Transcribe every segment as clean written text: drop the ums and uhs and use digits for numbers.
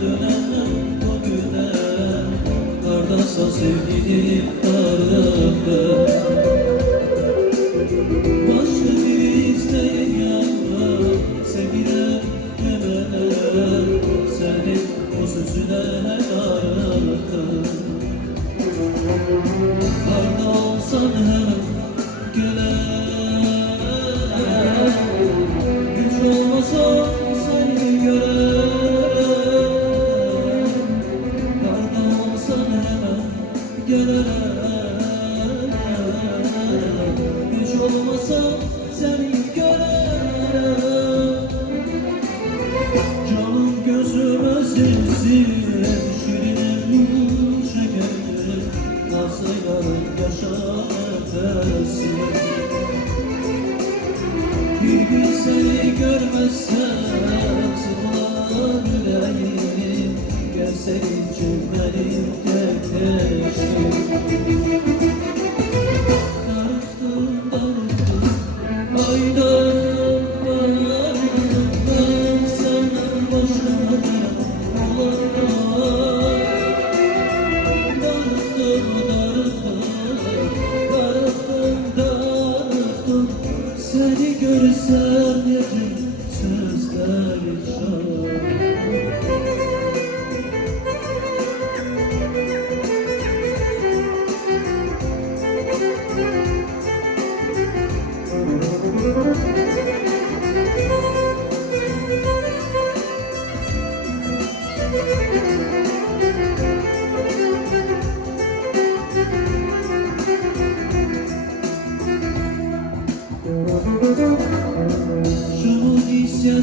dönemem o güne. Kardeşsa sevgilim darıldı. Başka bir isteğim yandı, sevgilim hemen. Senin o sözüne darıldı. Karda olsan hemen gelen, güç olmasa seni gören. Karda olsan hemen gelen, güç olmasa seni gören. Canım gözüme sinsin, şirinim şekerim, nasıl yaşar nefesim. Bir gün seni görmezsem sıkılan yüreğim, gel senin için benim dertleşim. Darıktım, darıktım, ay darıktım, darıktım, senden başka olamam. Darıktım, darıktım, darıktım, seni görsem yedim sözler şan.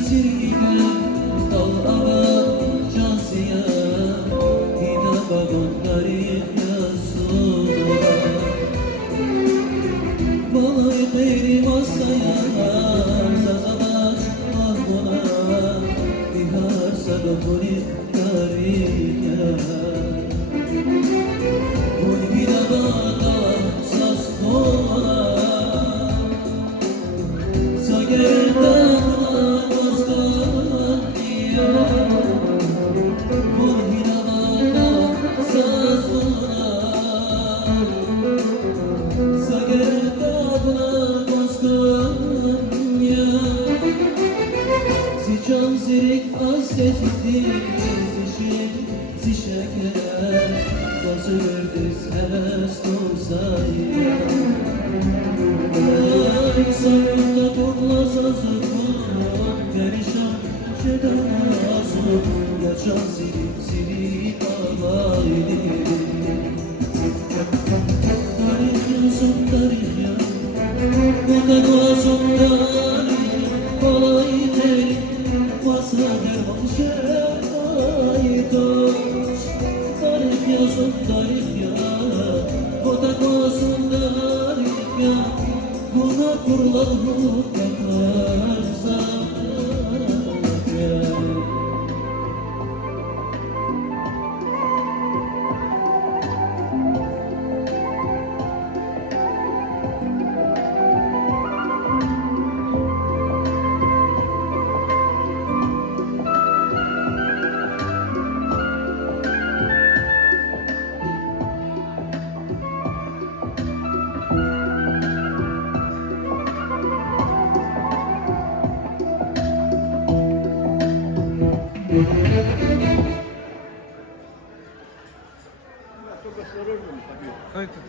Sirgine dağlara caziye, yine babam garip yasura. Vay beni masaya, sazalaş mahmuna, bihar sabahuni gariye. Kulgine bana saz kola, sagerden can zirik hasreti zişeker, zazırdıs heves olsaydı. Sayımda kurla zazırım, perişan şedasım, yaşan zirik ağlaydı. Darıkıyorsun darıya, bu da duasın darıya, kolay değil. Masa derman şehaydoş, darık yazın darık ya, kodak olsun darık ya, buna kurulur yakarsa ya. Haydi.